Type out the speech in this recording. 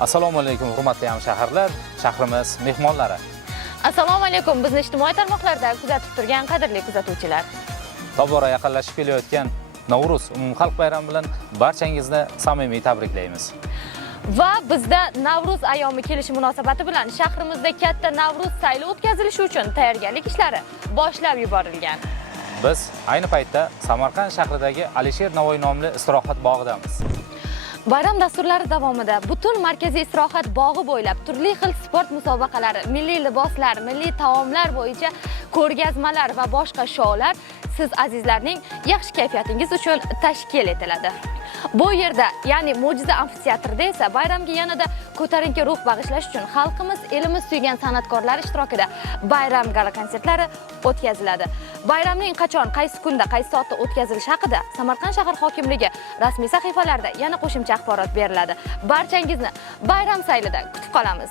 Assalomu alaykum hurmatli hamshaharlar, shahrimiz mehmonlari. Assalomu alaykum bizni ijtimoiy tarmoqlarda kuzatib turgan qadrli kuzatuvchilar. Tobora yaqinlashib kelayotgan Navro'z umumxalq bayrami bilan barchangizni samimiy tabriklaymiz. Va bizda Navro'z ayyomi kelishi munosabati bilan shahrimizda katta Navro'z sayli o'tkazilishi uchun tayyorgarlik ishlari boshlab yuborilgan. Biz ayni paytda Samarqand shahridagi Alisher Navoiy nomli istirohat bog'idamiz. Bayram dasturlari davomida butun markaziy istirohat bog'i bo'ylab turli xil sport musobaqalari, milliy liboslar, milliy taomlar bo'yicha ko'rgazmalar va boshqa shoular siz azizlarning yaxshi kayfiyatingiz uchun tashkil etiladi. Bu yerda, ya'ni Mo'jiza amfiteatrida esa bayramga yanada ko'tarinki ruh bag'ishlash uchun xalqimiz, elimiz suygan san'atkorlar ishtirokida bayram gala konsertlari o'tkaziladi. Bayramning qachon, qaysi kunda, qaysi soatda o'tkazilishi haqida Samarqand shahar hokimligi rasmiy sahifalarida yana qo'shimcha axborot beriladi. Barchangizni bayram saylida kutib qolamiz.